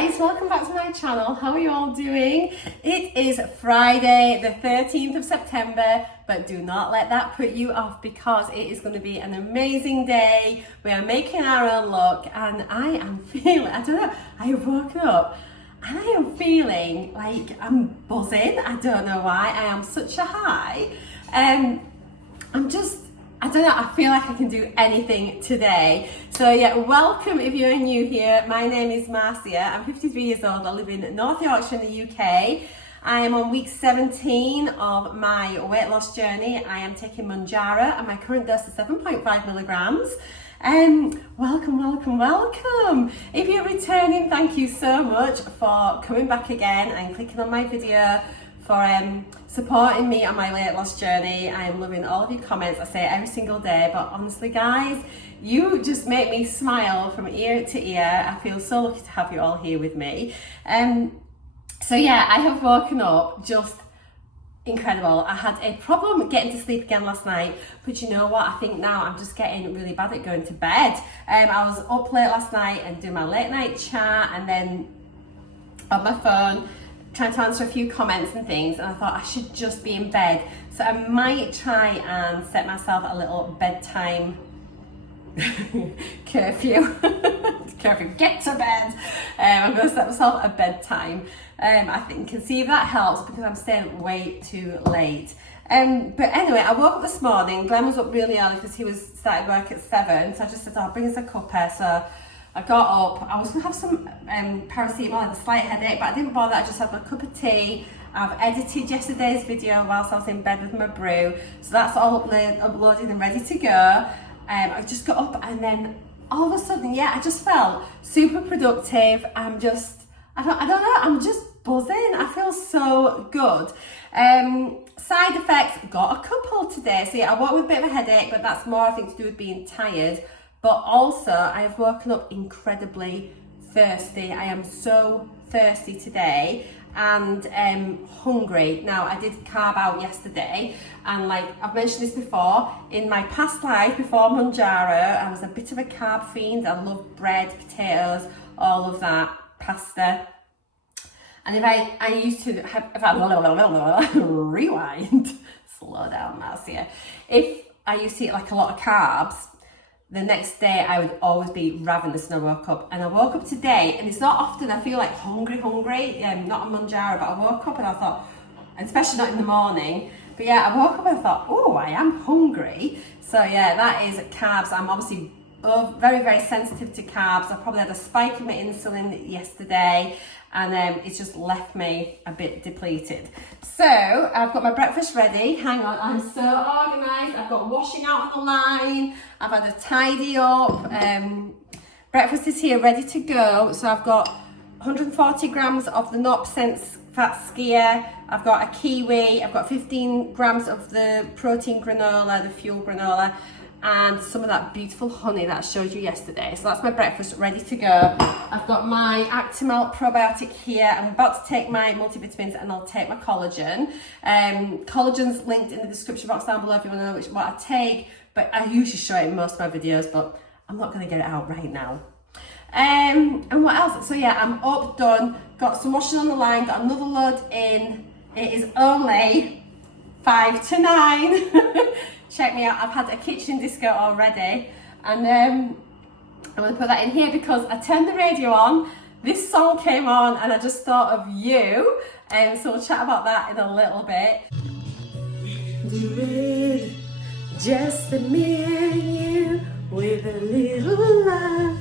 guys, welcome back to my channel. How are you all doing? It is Friday the 13th of September, but do not let that put you off because it is going to be an amazing day. We are making our own look and I am feeling, I don't know, I have woken up and I am feeling like I'm buzzing. I don't know why, I am such a high. I don't know, I feel like I can do anything today. So yeah, welcome if you're new here. My name is Marcia, I'm 53 years old, I live in North Yorkshire in the UK. I am on week 17 of my weight loss journey. I am taking Mounjaro and my current dose is 7.5 milligrams. Welcome. If you're returning, thank you so much for coming back again and clicking on my video, for supporting me on my weight loss journey. I am loving all of your comments. I say it every single day, but honestly guys, you just make me smile from ear to ear. I feel so lucky to have you all here with me. So yeah, I have woken up just incredible. I had a problem getting to sleep again last night, but you know what? I think now I'm just getting really bad at going to bed. I was up late last night and doing my late night chat and then on my phone, trying to answer a few comments and things, and I thought I should just be in bed. So I might try and set myself a little bedtime curfew. Get to bed. I'm going to set myself a bedtime. I think can see if that helps because I'm staying way too late. But anyway, I woke up this morning. Glenn was up really early because he was starting work at 7, so I just said, "Oh, bring us a cuppa." So I got up, I was going to have some paracetamol and a slight headache, but I didn't bother. I just had my cup of tea. I've edited yesterday's video whilst I was in bed with my brew, so that's all uploaded and ready to go. I just got up and then all of a sudden, yeah, I just felt super productive. I don't know, I'm just buzzing. I feel so good. Side effects, got a couple today. So yeah, I woke with a bit of a headache, but that's more I think to do with being tired. But also, I have woken up incredibly thirsty. I am so thirsty today and hungry. Now, I did carb out yesterday, and like I've mentioned this before, in my past life before Mounjaro, I was a bit of a carb fiend. I love bread, potatoes, all of that, pasta. And if I used to have, rewind, slow down, Marcia. If I used to eat like a lot of carbs, the next day I would always be ravenous when I woke up. And I woke up today, and it's not often I feel like hungry, not on Mounjaro, but I woke up and I thought, and especially not in the morning, but yeah, I woke up and I thought, oh, I am hungry. So yeah, that is carbs. I'm obviously very, very sensitive to carbs. I probably had a spike in my insulin yesterday, and it's just left me a bit depleted. So I've got my breakfast ready. Hang on, I'm so organised. I've got washing out on the line. I've had a tidy up. Breakfast is here ready to go. So I've got 140 grams of the 0% fat skier. I've got a kiwi. I've got 15 grams of the protein granola, the fuel granola, and some of that beautiful honey that I showed you yesterday. So that's my breakfast ready to go. I've got my Actimel probiotic here. I'm about to take my multivitamins and I'll take my collagen. Collagen's linked in the description box down below if you want to know what I take, but I usually show it in most of my videos, but I'm not going to get it out right now. And what else? So yeah, I'm up, done, got some washing on the line, got another load in. It is only 5 to 9. Check me out, I've had a kitchen disco already, and I'm going to put that in here because I turned the radio on, this song came on and I just thought of you, so we'll chat about that in a little bit. Do it, just me and you, with a little love,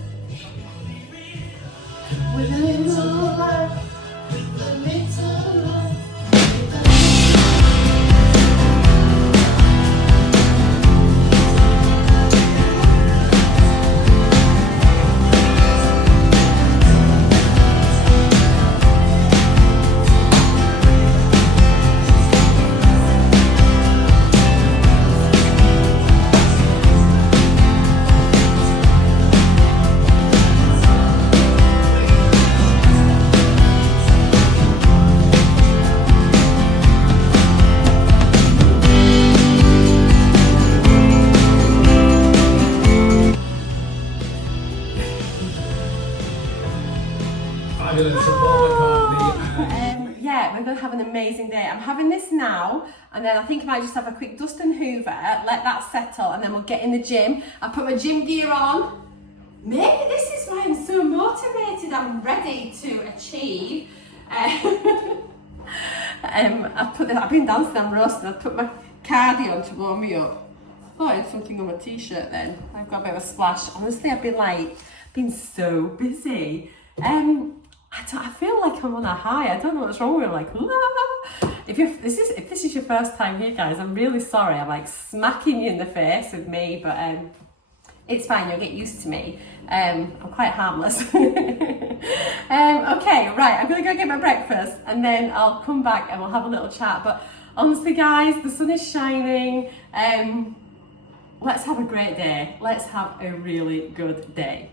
with a little love, with a little love. amazing day. I'm having this now, and then I think I might just have a quick dust and hoover, let that settle, and then we'll get in the gym. I put my gym gear on. Maybe this is why I'm so motivated. I'm ready to achieve. I've been dancing, I'm roasting. I put my cardio on to warm me up. Oh, I had something on my t-shirt then. I've got a bit of a splash. Honestly, I've been so busy. I feel like I'm on a high. I don't know what's wrong with me. Like, if this is your first time here, guys, I'm really sorry. I'm like smacking you in the face with me, but it's fine. You'll get used to me. I'm quite harmless. Okay, right. I'm gonna go get my breakfast, and then I'll come back and we'll have a little chat. But honestly, guys, the sun is shining. Let's have a great day. Let's have a really good day.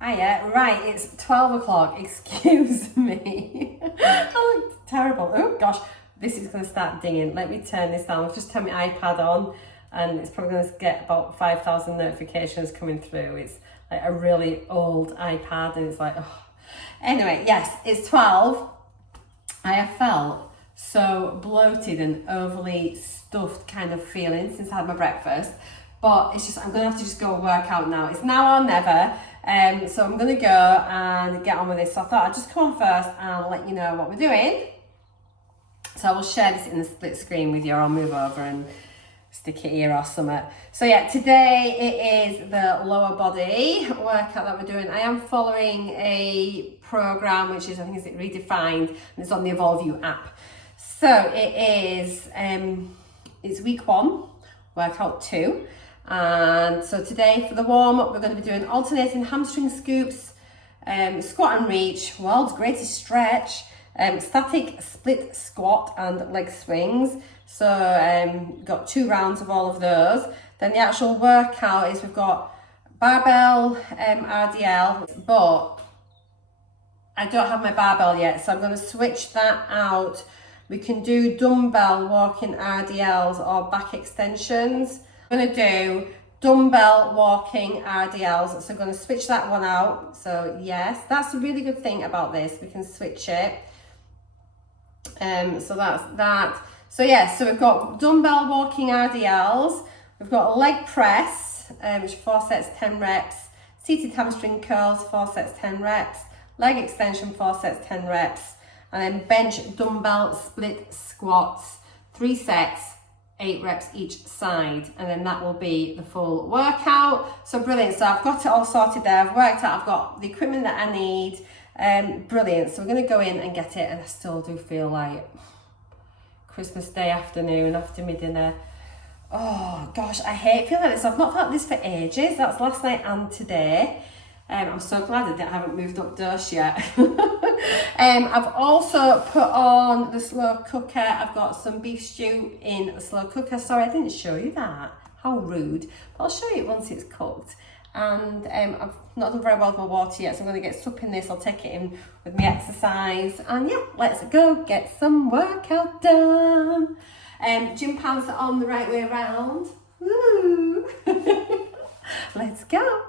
Hiya, right, it's 12 o'clock, excuse me. I look terrible. Oh gosh, this is going to start dinging. Let me turn this down. I've just turned my iPad on, and it's probably going to get about 5,000 notifications coming through. It's like a really old iPad, and it's like, oh. Anyway, yes, it's 12. I have felt so bloated and overly stuffed kind of feeling since I had my breakfast. But it's just, I'm going to have to just go work out now. It's now or never. So I'm going to go and get on with this. So I thought I'd just come on first and let you know what we're doing. So I will share this in the split screen with you, or I'll move over and stick it here or something. So yeah, today it is the lower body workout that we're doing. I am following a program which is, I think, is it Redefined, and it's on the Evolve You app. So it is, it's week 1, workout 2. And so today for the warm-up, we're going to be doing alternating hamstring scoops, squat and reach, world's greatest stretch, static split squat and leg swings. So got 2 rounds of all of those. Then the actual workout is we've got barbell RDL, but I don't have my barbell yet, so I'm going to switch that out. We can do dumbbell walking RDLs or back extensions. I'm going to do dumbbell walking RDLs, so I'm going to switch that one out. So yes, that's a really good thing about this, we can switch it. So that's that. So yeah, so we've got dumbbell walking RDLs, we've got leg press, which 4 sets 10 reps, seated hamstring curls 4 sets 10 reps, leg extension 4 sets 10 reps, and then bench dumbbell split squats 3 sets 8 reps each side, and then that will be the full workout. So brilliant. So I've got it all sorted there. I've worked out, I've got the equipment that I need. Brilliant. So we're going to go in and get it, and I still do feel like Christmas Day afternoon after my dinner. Oh gosh, I hate feeling like this. I've not felt this for ages. That's last night and today. I'm so glad I haven't moved up dose yet. I've also put on the slow cooker. I've got some beef stew in the slow cooker. Sorry, I didn't show you that. How rude. But I'll show you it once it's cooked. And I've not done very well with my water yet, so I'm going to get stuck in this. I'll take it in with my exercise. And yeah, let's go get some workout done. Gym pants are on the right way around. Woo! Let's go.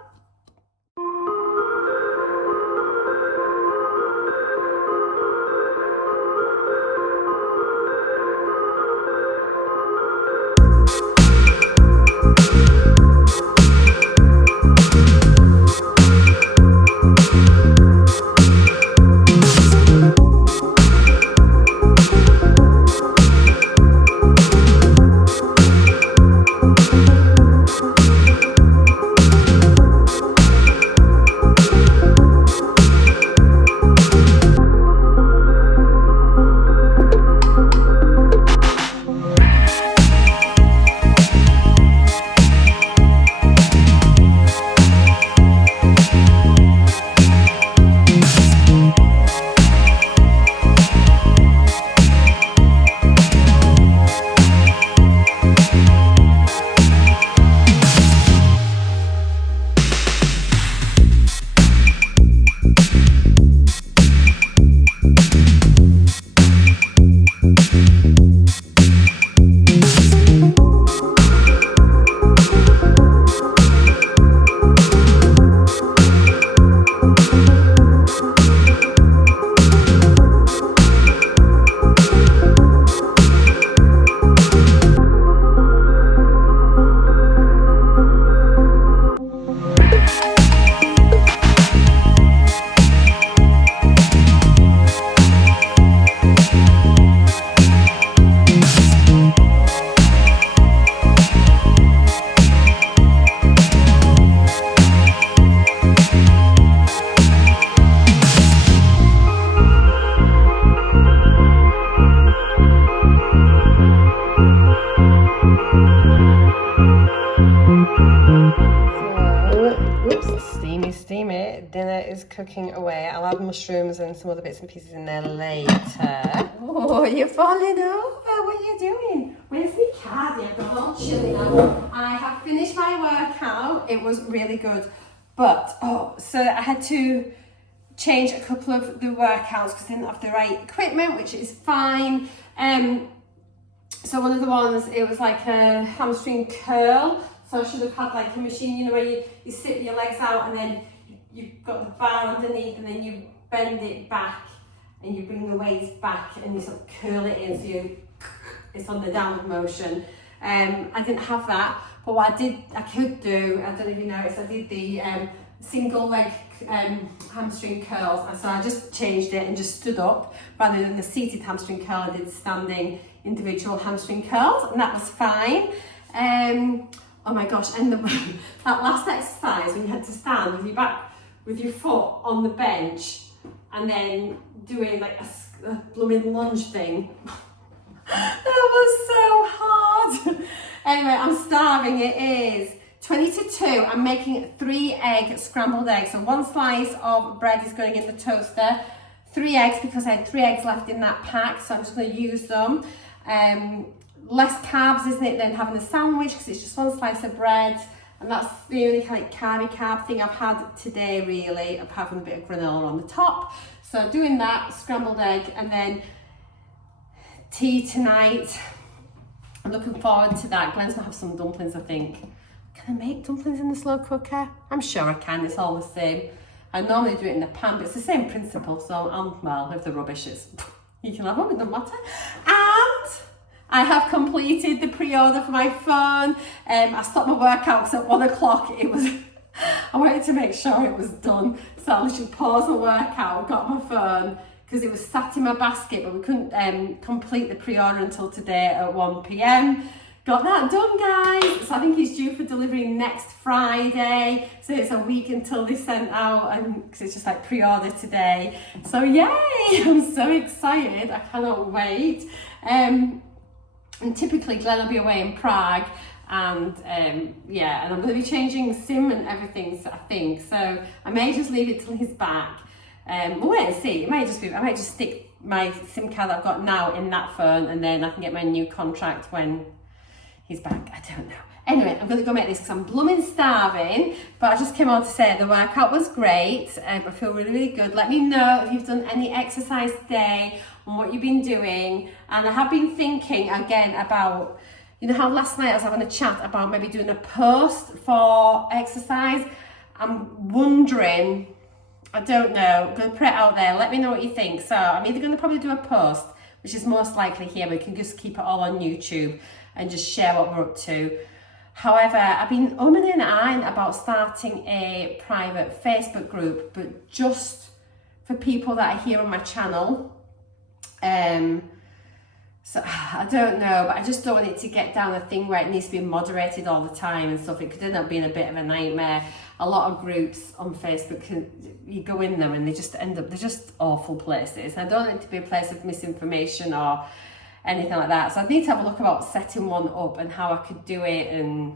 cooking away. I'll add mushrooms and some other bits and pieces in there later. Oh, you're falling over. What are you doing? Where's my cardi? I've got all chilly now. I have finished my workout. It was really good. But, so I had to change a couple of the workouts because I didn't have the right equipment, which is fine. So one of the ones, it was like a hamstring curl. So I should have had like a machine, you know, where you sit your legs out and then you've got the bar underneath and then you bend it back and you bring the weights back and you sort of curl it in so it's on the downward motion. I didn't have that, but what I could do, I don't know if you noticed, I did the single leg hamstring curls, and so I just changed it and just stood up rather than the seated hamstring curl. I did standing individual hamstring curls, and that was fine. Oh my gosh, and that last exercise when you had to stand with your back, with your foot on the bench and then doing like a blooming lunge thing. That was so hard. Anyway, I'm starving. It is 20 to 2. I'm making 3 egg scrambled eggs. So 1 slice of bread is going in the toaster. 3 eggs because I had 3 eggs left in that pack, so I'm just going to use them. Less carbs, isn't it, than having a sandwich because it's just 1 slice of bread. And that's the only kind of carb thing I've had today, really, of having a bit of granola on the top. So doing that, scrambled egg, and then tea tonight. I'm looking forward to that. Glenn's gonna have some dumplings, I think. Can I make dumplings in the slow cooker? I'm sure I can, it's all the same. I normally do it in the pan, but it's the same principle, so well, if the rubbish is, you can have them, it doesn't matter. And I have completed the pre-order for my phone. I stopped my workout because at 1 o'clock it was, I wanted to make sure it was done. So I literally paused my workout, got my phone, because it was sat in my basket, but we couldn't complete the pre-order until today at 1 p.m. Got that done, guys. So I think it's due for delivery next Friday. So it's a week until they sent out, and because it's just like pre-order today. So yay, I'm so excited. I cannot wait. And typically Glenn will be away in Prague, and yeah, and I'm going to be changing SIM and everything, so I think. So I may just leave it till he's back. We'll wait and see. I might just stick my SIM card that I've got now in that phone, and then I can get my new contract when he's back. I don't know. Anyway, I'm going to go make this because I'm blooming starving, but I just came on to say the workout was great. I feel really, really good. Let me know if you've done any exercise today and what you've been doing. And I have been thinking again about, you know how last night I was having a chat about maybe doing a post for exercise. I'm wondering, I don't know, I'm going to put it out there. Let me know what you think. So I'm either going to probably do a post, which is most likely here. We can just keep it all on YouTube and just share what we're up to. However, I've been umming and ahhing about starting a private Facebook group, but just for people that are here on my channel. So I don't know, but I just don't want it to get down a thing where it needs to be moderated all the time and stuff. It could end up being a bit of a nightmare. A lot of groups on Facebook, you go in them and they just end up, they're just awful places. I don't want it to be a place of misinformation or anything like that. So I need to have a look about setting one up and how I could do it and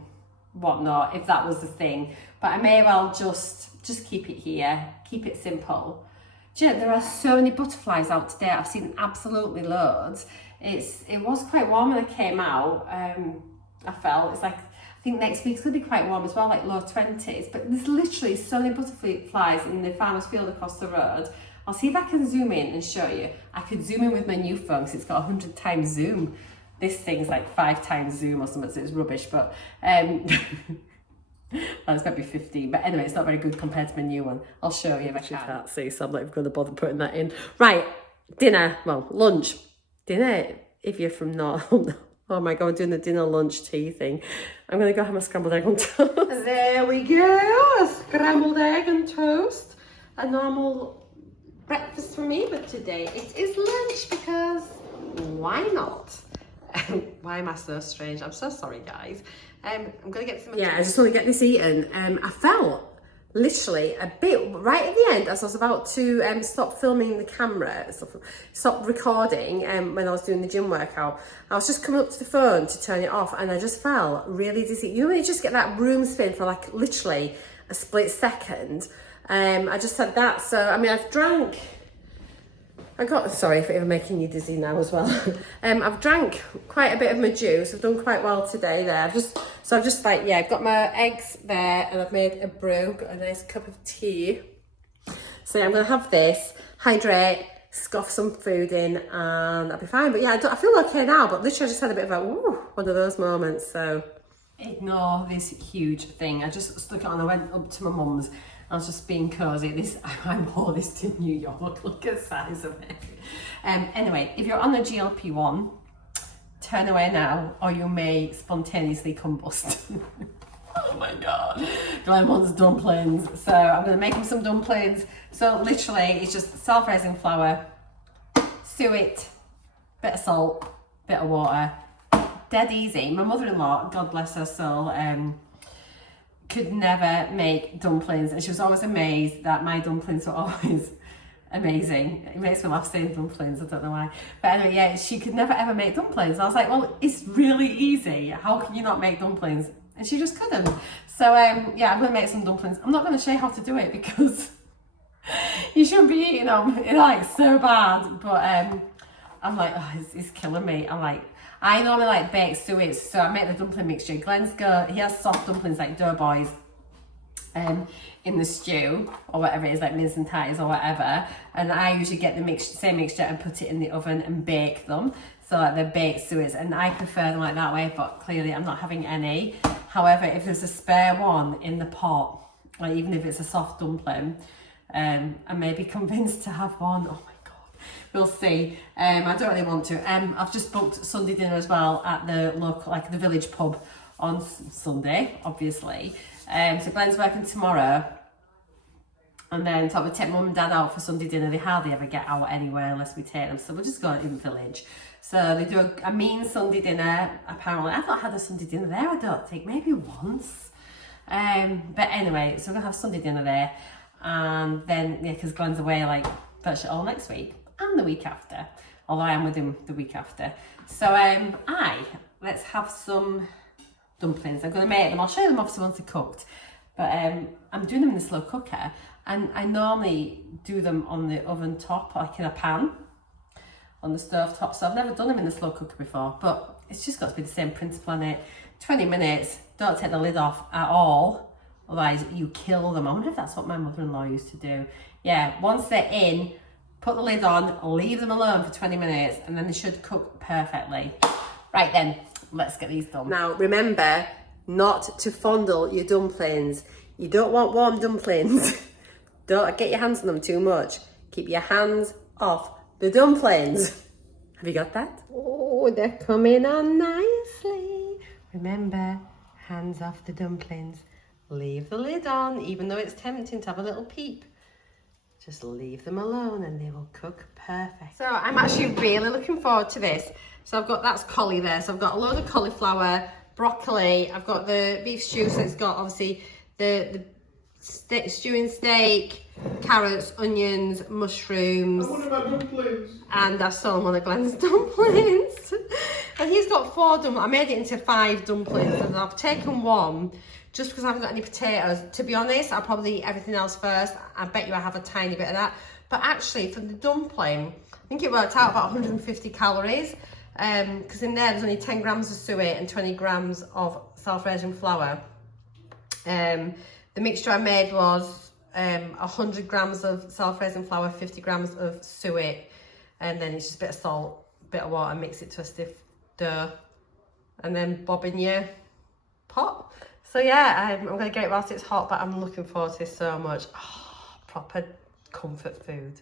whatnot, if that was the thing. But I may well just keep it here, keep it simple. Do you know, there are so many butterflies out today. I've seen absolutely loads. It was quite warm when I came out. I felt it's like, I think next week's gonna be quite warm as well, like low 20s. But there's literally so many butterflies in the farmer's field across the road. I'll see if I can zoom in and show you. I could zoom in with my new phone because it's got 100 times zoom. This thing's like 5 times zoom or something, so it's rubbish, but well, it's maybe 15, but anyway, it's not very good compared to my new one. I'll show you if I can. I can't see, so I'm not even going to bother putting that in. Right, dinner, well, lunch. Dinner, if you're from North, oh my God, I'm doing the dinner lunch tea thing. I'm going to go have my scrambled egg on toast. There we go, a scrambled egg and toast. A normal breakfast for me, but today it is lunch because why not? Why am I so strange? I'm so sorry, guys. I'm going to get some... Yeah, I just want to get this eaten. I felt literally a bit right at the end as I was about to stop filming the camera, stop recording when I was doing the gym workout. I was just coming up to the phone to turn it off and I just felt really dizzy. You know when you just get that room spin for like literally a split second? I just had that. So, I mean, I've drank... sorry if I'm making you dizzy now as well. I've drank quite a bit of my juice. I've done quite well today there. I've just like, yeah, I've got my eggs there and I've made a brew, got a nice cup of tea. So yeah, I'm gonna have this, hydrate, scoff some food in and I'll be fine. But yeah, I feel okay now, but literally I just had a bit of a, one of those moments, so. Ignore this huge thing. I just stuck it on, I went up to my mum's. I was just being cozy. I wore this to New York. Look at the size of it. Anyway, if you're on the GLP-1, turn away now, or you may spontaneously combust. Oh my god. Glenn wants dumplings, so I'm going to make him some dumplings. So literally, it's just self-raising flour, suet, bit of salt, bit of water. Dead easy. My mother-in-law, God bless her soul, could never make dumplings, and she was always amazed that my dumplings were always amazing. It makes me laugh saying dumplings, I don't know why. But anyway, yeah, she could never ever make dumplings. I was like, well, it's really easy. How can you not make dumplings? And she just couldn't. So yeah, I'm gonna make some dumplings. I'm not gonna show you how to do it because you shouldn't be eating them. It's like so bad. But I'm like, oh, it's killing me. I'm like, I normally like baked suets, so I make the dumpling mixture. He has soft dumplings like doughboys in the stew or whatever it is, like mince and tatties or whatever. And I usually get the same mixture and put it in the oven and bake them. So like they're baked suets, and I prefer them like that way, but clearly I'm not having any. However, if there's a spare one in the pot, like even if it's a soft dumpling, I may be convinced to have one. Oh my we'll see. I don't really want to. I've just booked Sunday dinner as well at the local, like the village pub on Sunday, obviously. So Glenn's working tomorrow. And then so we take mum and dad out for Sunday dinner. They hardly ever get out anywhere unless we take them. So we'll just go in the village. So they do a mean Sunday dinner. Apparently, I've not had a Sunday dinner there, I don't think. Maybe once. But anyway, so we're gonna have Sunday dinner there. And then, yeah, because Glenn's away like virtually all next week. And the week after, although I am with him the week after. So let's have some dumplings. I'm going to make them. I'll show you them obviously once they're cooked. But I'm doing them in the slow cooker, and I normally do them on the oven top, like in a pan, on the stove top. So I've never done them in the slow cooker before, but it's just got to be the same principle on it. 20 minutes, don't take the lid off at all, otherwise you kill them. I wonder if that's what my mother-in-law used to do. Yeah, once they're in, put the lid on, leave them alone for 20 minutes, and then they should cook perfectly. Right then, let's get these done. Now, remember not to fondle your dumplings. You don't want warm dumplings. Don't get your hands on them too much. Keep your hands off the dumplings. Have you got that? Oh, they're coming on nicely. Remember, hands off the dumplings. Leave the lid on, even though it's tempting to have a little peep. Just leave them alone and they will cook perfect. So I'm actually really looking forward to this. So I've got, that's cauli there. So I've got a load of cauliflower, broccoli. I've got the beef stew. So it's got obviously the stewing steak, carrots, onions, mushrooms. What about dumplings? And I've stolen one of Glenn's dumplings. And he's got 4 dumplings. I made it into 5 dumplings and I've taken one just because I haven't got any potatoes. To be honest, I'll probably eat everything else first. I bet you I have a tiny bit of that. But actually, for the dumpling, I think it worked out about 150 calories. Because in there, there's only 10 grams of suet and 20 grams of self-raising flour. The mixture I made was 100 grams of self-raising flour, 50 grams of suet, and then it's just a bit of salt, a bit of water, mix it to a stiff dough, and then bob in your pot. So yeah, I'm going to get it whilst it's hot, but I'm looking forward to this so much. Oh, proper comfort food.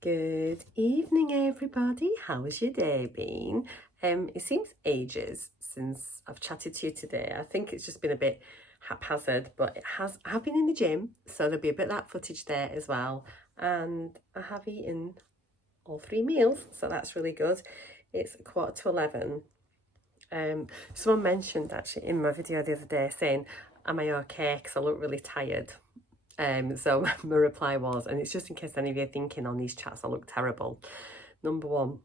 Good evening, everybody. How has your day been? It seems ages since I've chatted to you today. I think it's just been a bit haphazard, but I have been in the gym, so there'll be a bit of that footage there as well. And I have eaten all 3 meals, so that's really good. It's 11:15. Someone mentioned actually in my video the other day saying, am I okay, because I look really tired. So my reply was, and it's just in case any of you are thinking on these chats I look terrible. Number 1,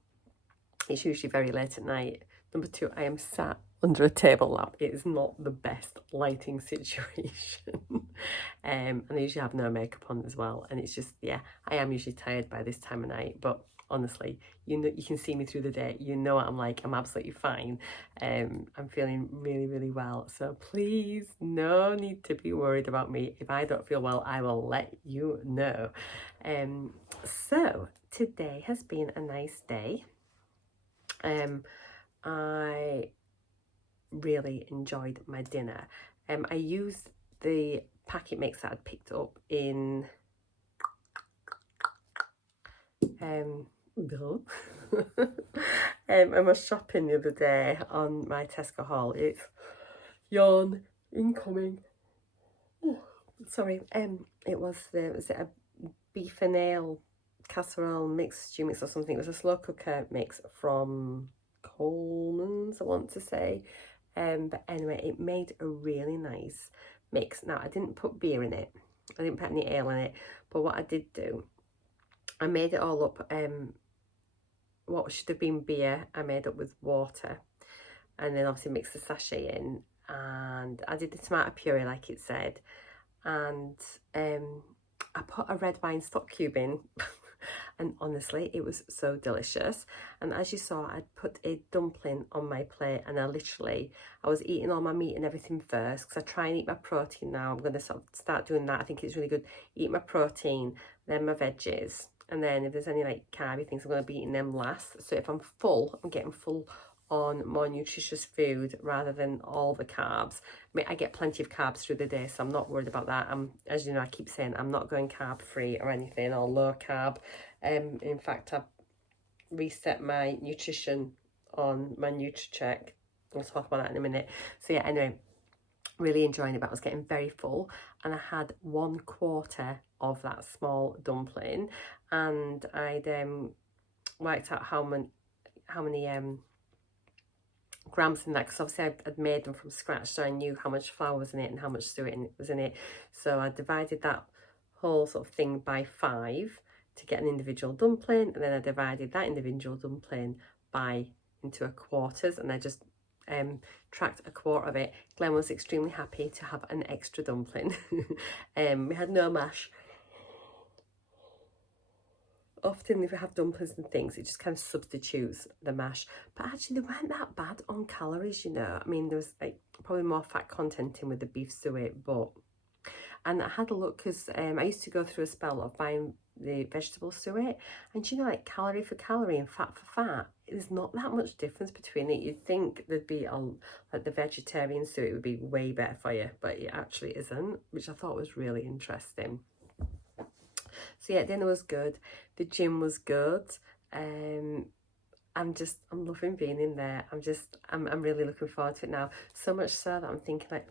it's usually very late at night. Number 2, I am sat under a table lamp. It is not the best lighting situation. And I usually have no makeup on as well, and it's just, yeah, I am usually tired by this time of night, but honestly, you know, you can see me through the day, you know what I'm like, I'm absolutely fine. I'm feeling really, really well, so please, no need to be worried about me. If I don't feel well, I will let you know. So today has been a nice day. I really enjoyed my dinner. I used the packet mix that I'd picked up in I was shopping the other day on my Tesco haul. It's yawn incoming. Oh, sorry. It was it a beef and ale casserole mix, stew mix or something. It was a slow cooker mix from Coleman's, I want to say. But anyway, it made a really nice mix. Now, I didn't put beer in it. I didn't put any ale in it. But what I did do, I made it all up. What should have been beer, I made up with water. And then obviously mixed the sachet in. And I did the tomato puree like it said. And I put a red wine stock cube in. And honestly, it was so delicious. And as you saw, I'd put a dumpling on my plate, and I was eating all my meat and everything first, because I try and eat my protein now. I'm going to sort of start doing that. I think it's really good. Eat my protein, then my veggies, and then if there's any like carby things, I'm going to be eating them last. So if I'm full, I'm getting full on more nutritious food rather than all the carbs. I mean, I get plenty of carbs through the day, so I'm not worried about that. As you know, I keep saying I'm not going carb free or anything, or low carb. In fact, I've reset my nutrition on my NUTRACHECK. We'll talk about that in a minute. So yeah, anyway, really enjoying it, but I was getting very full, and I had 1/4 of that small dumpling, and I'd worked out how many grams in that, because obviously I'd made them from scratch, so I knew how much flour was in it and how much suet was in it. So I divided that whole sort of thing by 5 to get an individual dumpling, and then I divided that individual dumpling into quarters, and I just tracked 1/4 of it. Glenn was extremely happy to have an extra dumpling. We had no mash. Often if we have dumplings and things, it just kind of substitutes the mash, but actually they weren't that bad on calories, you know. I mean, there was like probably more fat content in with the beef suet, and I had a look, because I used to go through a spell of buying the vegetable suet, and you know, like calorie for calorie and fat for fat, there's not that much difference between it. You'd think there'd be like the vegetarian suet would be way better for you, but it actually isn't, which I thought was really interesting. So yeah, dinner was good, the gym was good. I'm loving being in there. I'm really looking forward to it now, so much so that I'm thinking like,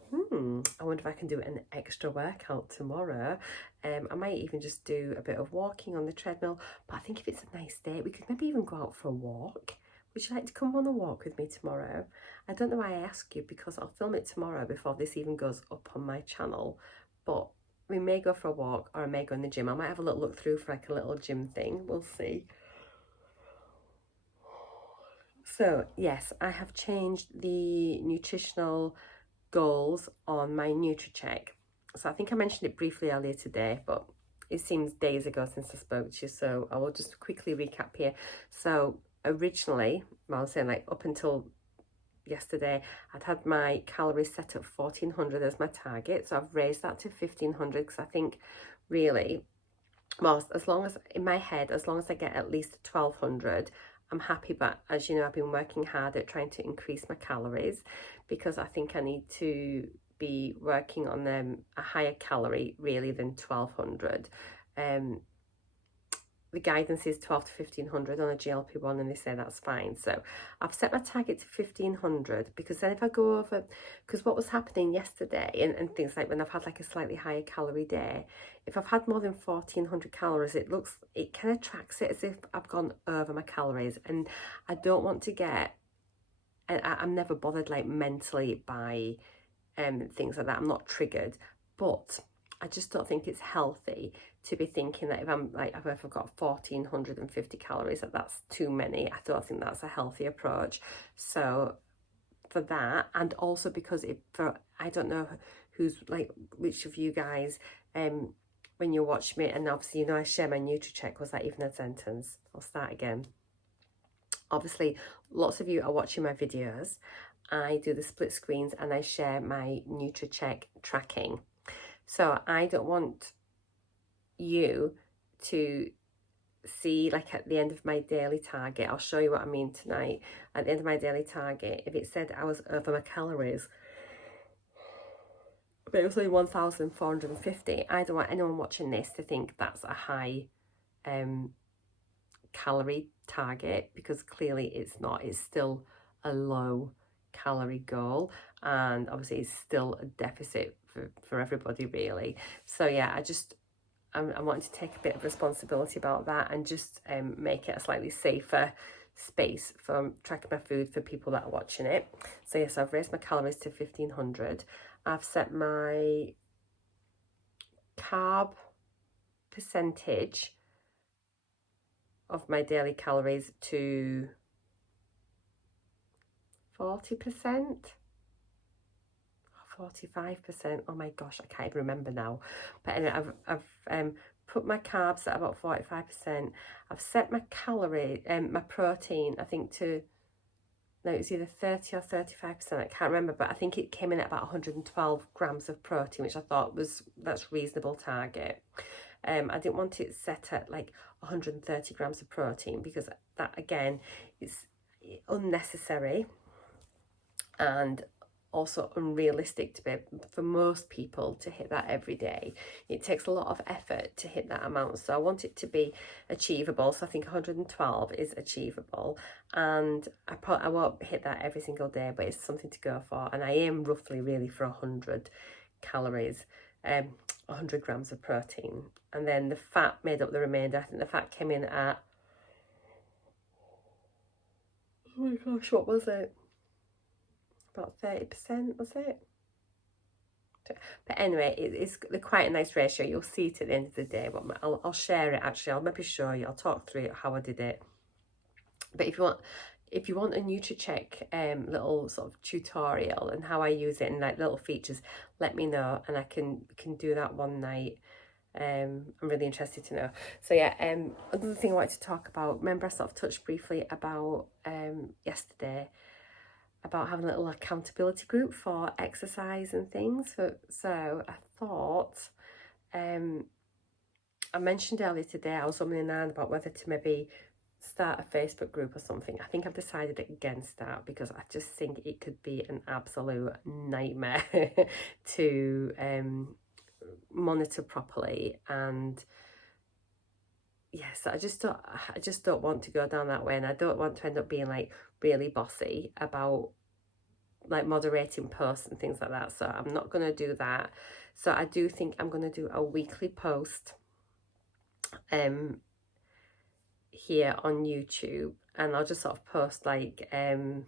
I wonder if I can do an extra workout tomorrow. I might even just do a bit of walking on the treadmill, but I think if it's a nice day, we could maybe even go out for a walk. Would you like to come on a walk with me tomorrow? I don't know why I ask you, because I'll film it tomorrow before this even goes up on my channel, but we may go for a walk, or I may go in the gym. I might have a little look through for like a little gym thing, we'll see. So yes, I have changed the nutritional goals on my NUTRACHECK. So I think I mentioned it briefly earlier today, but it seems days ago since I spoke to you, so I will just quickly recap here. So originally, I was saying like up until yesterday, I'd had my calories set at 1400 as my target, so I've raised that to 1500, because I think really, well, as long as in my head, as long as I get at least 1200, I'm happy. But as you know, I've been working hard at trying to increase my calories, because I think I need to be working on a higher calorie really than 1200. The guidance is 12 to 1500 on a GLP-1, and they say that's fine. So I've set my target to 1500, because then if I go over, because what was happening yesterday and things like when I've had like a slightly higher calorie day, if I've had more than 1400 calories, it kind of tracks it as if I've gone over my calories, and I don't want to get, and I'm never bothered like mentally by things like that. I'm not triggered, but I just don't think it's healthy to be thinking that if I've got 1450 calories, that's too many. I don't think that's a healthy approach. So for that, and also because I don't know who's like, which of you guys, when you watch me, and obviously, you know, I share my NUTRACHECK. Was that even a sentence? I'll start again. Obviously, lots of you are watching my videos. I do the split screens and I share my NUTRACHECK tracking. So I don't want you to see, like, at the end of my daily target, I'll show you what I mean tonight. At the end of my daily target, if it said I was over my calories, but it was only 1,450, I don't want anyone watching this to think that's a high calorie target, because clearly it's not. It's still a low calorie goal, and obviously it's still a deficit for everybody, really. So yeah, I wanted to take a bit of responsibility about that and just make it a slightly safer space for tracking my food for people that are watching it. So yes, I've raised my calories to 1,500. I've set my carb percentage of my daily calories to 40%. 45%. Oh my gosh, I can't even remember now. But anyway, I've put my carbs at about 45%. I've set my calorie and my protein, I think, to, no, it was either 30 or 35%. I can't remember, but I think it came in at about 112 grams of protein, which I thought that's reasonable target. I didn't want it set at like 130 grams of protein, because that, again, is unnecessary and also unrealistic to be, for most people, to hit that every day. It takes a lot of effort to hit that amount, so I want it to be achievable. So I think 112 is achievable, and I won't hit that every single day, but it's something to go for. And I aim roughly really for 100 calories, 100 grams of protein, and then the fat made up the remainder. I think the fat came in at, oh my gosh, what was it? About 30%, was it? But anyway, it's quite a nice ratio. You'll see it at the end of the day, but I'll share it. Actually, I'll maybe show you. I'll talk through how I did it. But if you want a NutriCheck little sort of tutorial and how I use it and like little features, let me know, and I can do that one night. I'm really interested to know. So yeah, another thing I wanted to talk about, remember I sort of touched briefly about yesterday, about having a little accountability group for exercise and things. So I thought, I mentioned earlier today, I was umming and ahhing about whether to maybe start a Facebook group or something. I think I've decided against that, because I just think it could be an absolute nightmare to monitor properly. And yes, I just don't want to go down that way, and I don't want to end up being like really bossy about like moderating posts and things like that. So I'm not going to do that. So I do think I'm going to do a weekly post here on YouTube, and I'll just sort of post like and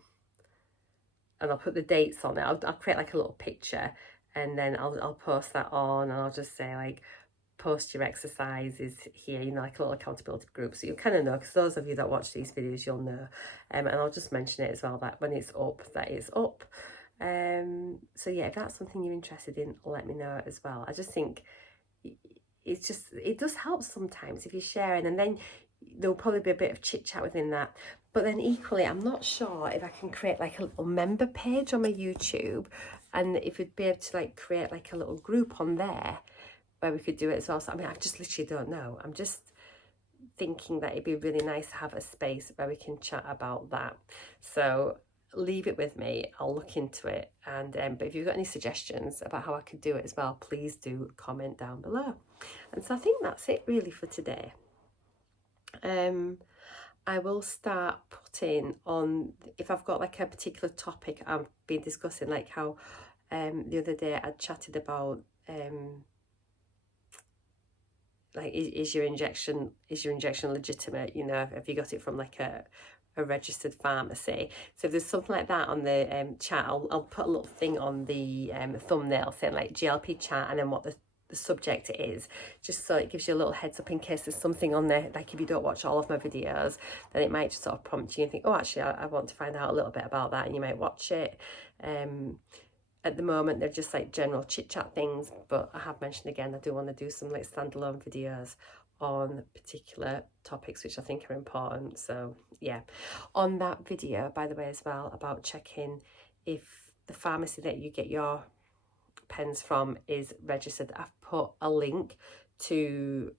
I'll put the dates on it. I'll create like a little picture, and then I'll post that on, and I'll just say like, post your exercises here, you know, like a little accountability group, so you kind of know, because those of you that watch these videos, you'll know. And I'll just mention it as well, that when it's up, that it's up. So yeah, if that's something you're interested in, let me know as well. I just think it does help sometimes if you're sharing, and then there'll probably be a bit of chit chat within that. But then equally, I'm not sure if I can create like a little member page on my YouTube, and if we'd be able to like create like a little group on there where we could do it as well. So I mean, I just literally don't know. I'm just thinking that it'd be really nice to have a space where we can chat about that. So leave it with me, I'll look into it. And but if you've got any suggestions about how I could do it as well, please do comment down below. And so I think that's it really for today. I will start putting on, if I've got like a particular topic I've been discussing, like how the other day I chatted about like, is your injection legitimate? You know, have you got it from like a registered pharmacy? So if there's something like that on the chat, I'll put a little thing on the thumbnail saying like GLP chat, and then what the subject is, just so it gives you a little heads up in case there's something on there. Like if you don't watch all of my videos, then it might just sort of prompt you and think, oh, actually I want to find out a little bit about that, and you might watch it. And At the moment, they're just like general chit-chat things, but I have mentioned again, I do want to do some like standalone videos on particular topics which I think are important. So yeah, on that video, by the way, as well, about checking if the pharmacy that you get your pens from is registered, I've put a link to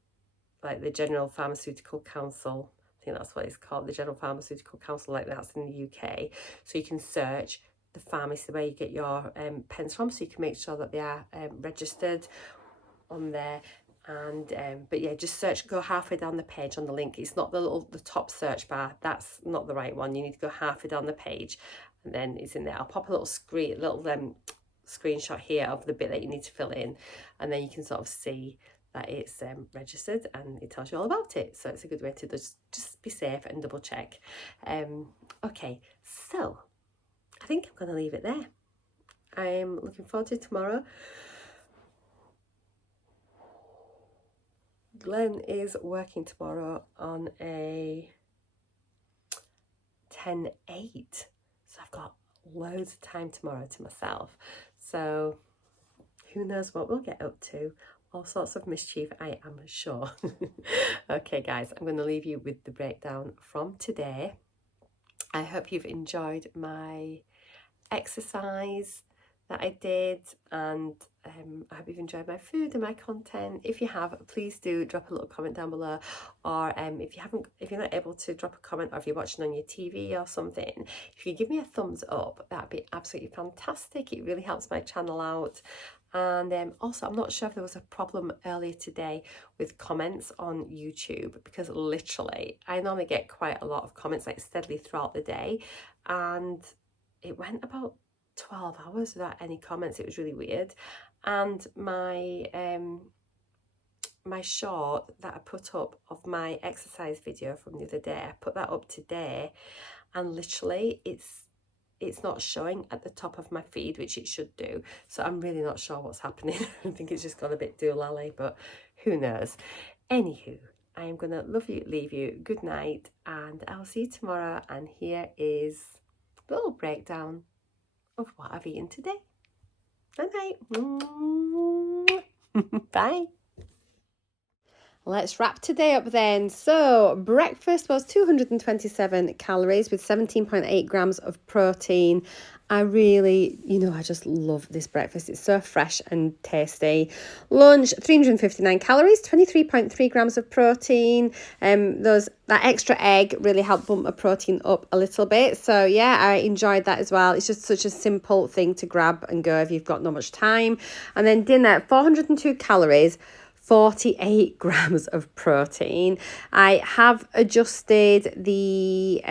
like the General Pharmaceutical Council. I think that's what it's called, the General Pharmaceutical Council, like that's in the UK. So you can search the pharmacy where you get your pens from, so you can make sure that they are registered on there. And but yeah, just search, go halfway down the page on the link. It's not the top search bar, that's not the right one. You need to go halfway down the page, and then it's in there. I'll pop a little screenshot here of the bit that you need to fill in, and then you can sort of see that it's registered, and it tells you all about it. So it's a good way to just be safe and double check. Okay, so I think I'm going to leave it there. I'm looking forward to tomorrow. Glenn is working tomorrow on a 10-8, so I've got loads of time tomorrow to myself. So who knows what we'll get up to. All sorts of mischief, I am sure. Okay, guys, I'm going to leave you with the breakdown from today. I hope you've enjoyed my exercise that I did, and I hope you've enjoyed my food and my content. If you have, please do drop a little comment down below, or if you're not able to drop a comment, or if you're watching on your TV or something, if you give me a thumbs up, that'd be absolutely fantastic. It really helps my channel out. And also, I'm not sure if there was a problem earlier today with comments on YouTube, because literally I normally get quite a lot of comments like steadily throughout the day, and it went about 12 hours without any comments. It was really weird. And my my short that I put up of my exercise video from the other day, I put that up today, and literally it's not showing at the top of my feed, which it should do. So I'm really not sure what's happening. I think it's just gone a bit doolally, but who knows. Anywho, I am gonna leave you good night, and I'll see you tomorrow. And here is a little breakdown of what I've eaten today. Good night. Bye. Let's wrap today up then. So breakfast was 227 calories with 17.8 grams of protein. I really, I just love this breakfast. It's so fresh and tasty. Lunch, 359 calories, 23.3 grams of protein. That extra egg really helped bump my protein up a little bit. So yeah, I enjoyed that as well. It's just such a simple thing to grab and go if you've got not much time. And then dinner, 402 calories, 48 grams of protein. I have adjusted the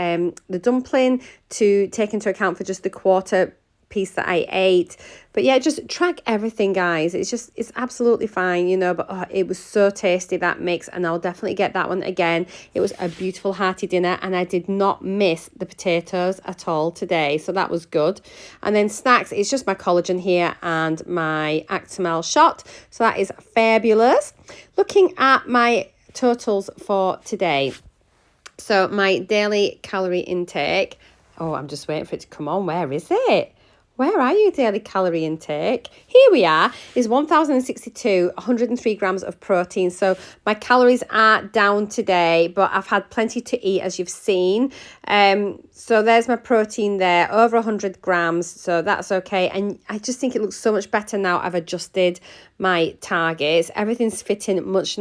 dumpling to take into account for just the quarter piece that I ate. But yeah, just track everything, guys. It's absolutely fine, but it was so tasty, that mix, and I'll definitely get that one again. It was a beautiful hearty dinner, and I did not miss the potatoes at all today, so that was good. And then snacks, it's just my collagen here and my Actimel shot, so that is fabulous. Looking at my totals for today, so my daily calorie intake, I'm just waiting for it to come on. Where is it? Where are you, daily calorie intake? Here we are, is 1,062, 103 grams of protein. So my calories are down today, but I've had plenty to eat, as you've seen. So there's my protein there, over 100 grams. So that's okay. And I just think it looks so much better now. I've adjusted my targets. Everything's fitting much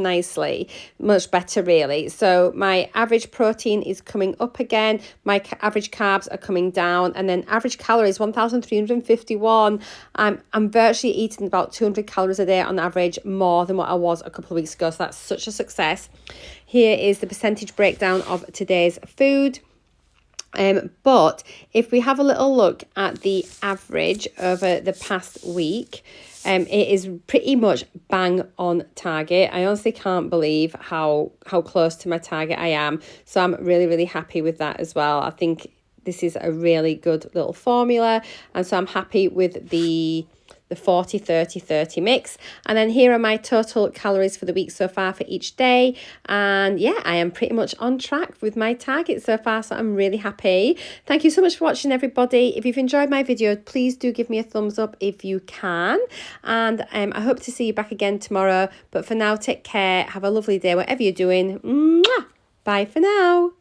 better really. So my average protein is coming up again. My average carbs are coming down, and then average calories 1,351. I'm virtually eating about 200 calories a day on average, more than what I was a couple of weeks ago. So that's such a success. Here is the percentage breakdown of today's food. But if we have a little look at the average over the past week, it is pretty much bang on target. I honestly can't believe how close to my target I am. So I'm really happy with that as well. I think this is a really good little formula, and so I'm happy with the the 40, 30, 30 mix. And then here are my total calories for the week so far for each day. And yeah, I am pretty much on track with my target so far, so I'm really happy. Thank you so much for watching, everybody. If you've enjoyed my video, please do give me a thumbs up if you can. And I hope to see you back again tomorrow. But for now, take care. Have a lovely day, whatever you're doing. Mwah! Bye for now.